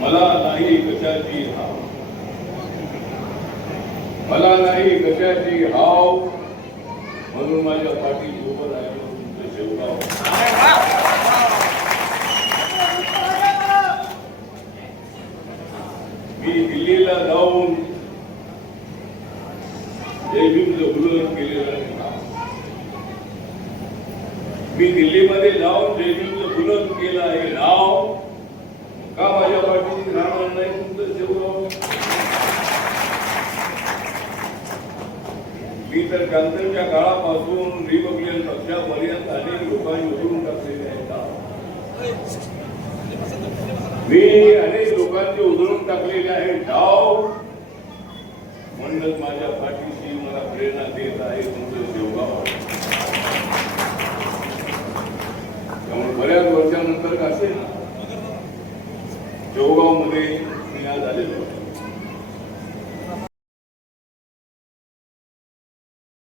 मला नाही कशाची हाव, मला नाही कशाची हाव, म्हणून माझ्या पाठी सोबत आहे तुमचं शेवगाव. मी दिल्लीला जाऊन जय भीमचं फुलं केलेलं आहे. मी दिल्लीमध्ये जाऊन जय भीमचं फुलं केलं आहे नाव, का माझ्या पाठीशी राहणार नाही तुमचं शेवगाव. मी तर कॅन्सरच्या काळापासून रिपब्लिकन पक्षापर्यंत अनेक लोकांनी उचलून टाकलेले आहेत. मी अनेक लोकांचे उधळून टाकलेले आहे डाव, म्हणूनच माझ्या पाठीशी मला प्रेरणा देत आहे तुमचं शेवगाव. त्यामुळे बऱ्याच वर्षानंतर असेल शेवगाव मध्ये मी आज आलेलो.